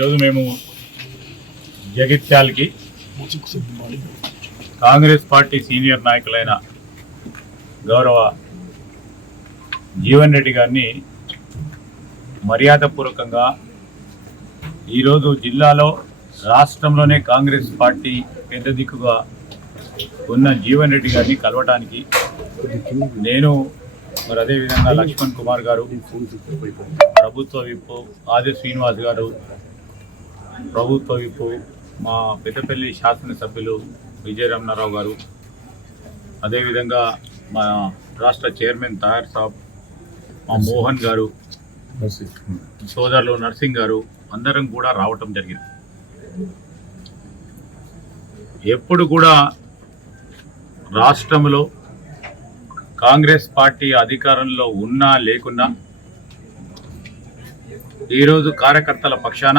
ఈరోజు మేము జగిత్యాలకి Congress party senior నాయకులైన గౌరవ జీవన్ రెడ్డి గారిని మర్యాదపూర్వకంగా ఈరోజు జిల్లాలో రాష్ట్రంలోనే కాంగ్రెస్ పార్టీ పెద్ద దిక్కుగా ఉన్న జీవన్ రెడ్డి గారిని కలవటానికి నేను మరి అదేవిధంగా లక్ష్మణ్ కుమార్ గారు, ప్రభుత్వ విప్పు ఆది శ్రీనివాస్ గారు, ప్రభుత్వ విప్పు మా పెద్దపల్లి శాసనసభ్యులు విజయరమణారావు గారు, అదేవిధంగా మా రాష్ట్ర చైర్మన్ తయార్ సాబ్, మా మోహన్ గారు, సోదరులు నర్సింగ్ గారు అందరం కూడా రావటం జరిగింది. ఎప్పుడు కూడా రాష్ట్రంలో కాంగ్రెస్ పార్టీ అధికారంలో ఉన్నా లేకున్నా ఈరోజు కార్యకర్తల పక్షాన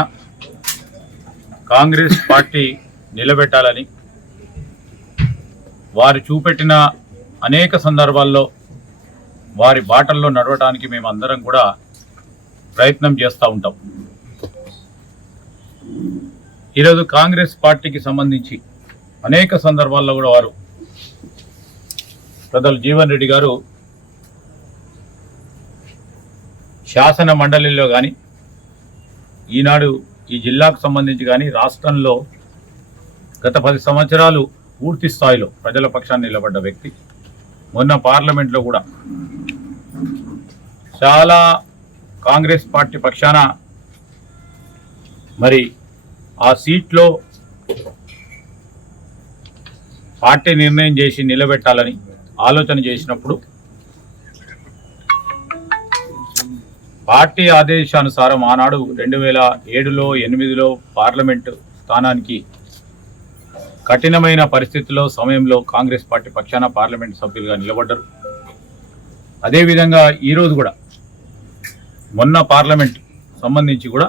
కాంగ్రెస్ పార్టీ నిలబెట్టాలని వారు చూపెట్టిన అనేక సందర్భాల్లో వారి బాటల్లో నడవడానికి మేమందరం కూడా ప్రయత్నం చేస్తూ ఉంటాం. ఈరోజు కాంగ్రెస్ పార్టీకి సంబంధించి అనేక సందర్భాల్లో కూడా వారు పెద్దలు జీవన్ రెడ్డి గారు శాసన మండలిలో కానీ ఈనాడు ఈ జిల్లాకు సంబంధించి కానీ రాష్ట్రంలో గత 10 సంవత్సరాలు పూర్తి స్థాయిలో ప్రజల పక్షాన్ని నిలబడ్డ వ్యక్తి. మొన్న పార్లమెంట్లో కూడా చాలా కాంగ్రెస్ పార్టీ పక్షాన మరి ఆ సీట్లో పార్టీ నిర్ణయం చేసి నిలబెట్టాలని ఆలోచన చేసినప్పుడు పార్టీ ఆదేశానుసారం ఆనాడు 2007లో 2008లో పార్లమెంటు స్థానానికి కఠినమైన పరిస్థితుల్లో సమయంలో కాంగ్రెస్ పార్టీ పక్షాన పార్లమెంట్ సభ్యులుగా నిలబడ్డారు. అదేవిధంగా ఈరోజు కూడా మొన్న పార్లమెంట్ సంబంధించి కూడా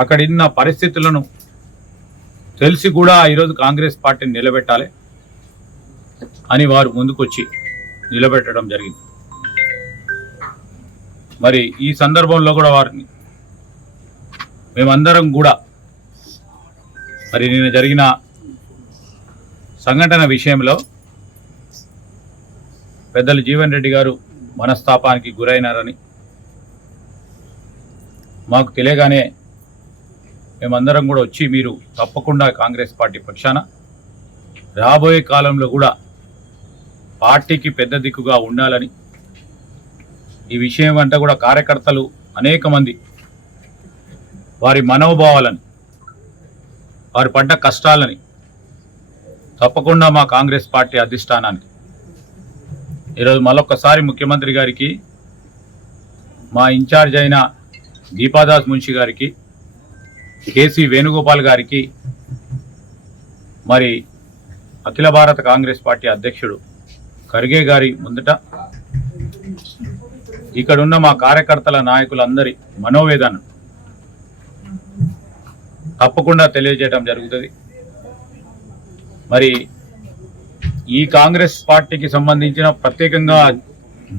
అక్కడున్న పరిస్థితులను తెలిసి కూడా ఈరోజు కాంగ్రెస్ పార్టీని నిలబెట్టాలి అని వారు ముందుకొచ్చి నిలబెట్టడం జరిగింది. మరి ఈ సందర్భంలో కూడా వారిని మేమందరం కూడా మరి నిన్న జరిగిన సంఘటన విషయంలో పెద్దలు జీవన్ రెడ్డి గారు మనస్తాపానికి గురైనారని మాకు తెలియగానే మేమందరం కూడా వచ్చి మీరు తప్పకుండా కాంగ్రెస్ పార్టీ పక్షాన రాబోయే కాలంలో కూడా పార్టీకి పెద్ద దిక్కుగా ఉండాలని, ఈ విషయం అంతా కూడా కార్యకర్తలు అనేక మంది వారి మనోభావాలని, వారు పడ్డ కష్టాలని తప్పకుండా మా కాంగ్రెస్ పార్టీ అధిష్టానానికి ఈరోజు మరొకసారి ముఖ్యమంత్రి గారికి, మా ఇన్ఛార్జ్ అయిన దీపాదాస్ మున్షి గారికి, కేసీ వేణుగోపాల్ గారికి, మరి అఖిల భారత కాంగ్రెస్ పార్టీ అధ్యక్షుడు ఖర్గే గారి ముందట ఇక్కడున్న మా కార్యకర్తల నాయకులందరి మనోవేదన తప్పకుండా తెలియజేయడం జరుగుతుంది. మరి ఈ కాంగ్రెస్ పార్టీకి సంబంధించిన ప్రత్యేకంగా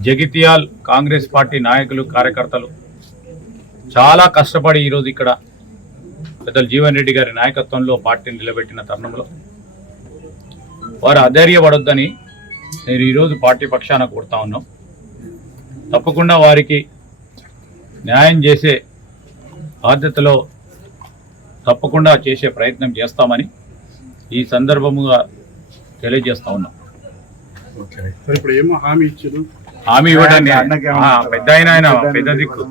జగిత్యాల్ కాంగ్రెస్ పార్టీ నాయకులు, కార్యకర్తలు చాలా కష్టపడి ఈరోజు ఇక్కడ పెద్దలు జీవన్ రెడ్డి గారి నాయకత్వంలో పార్టీని నిలబెట్టిన తరుణంలో వారు అధైర్యపడొద్దని నేను ఈరోజు పార్టీ పక్షాన కోరుతా ఉన్నాం. తప్పకుండా వారికి న్యాయం చేసే బాధ్యతలో తప్పకుండా చేసే ప్రయత్నం చేస్తామని ఈ సందర్భముగా తెలియజేస్తా ఉన్నాం. హామీ ఇవ్వడానికి పెద్ద ఆయన పెద్ద దిక్కు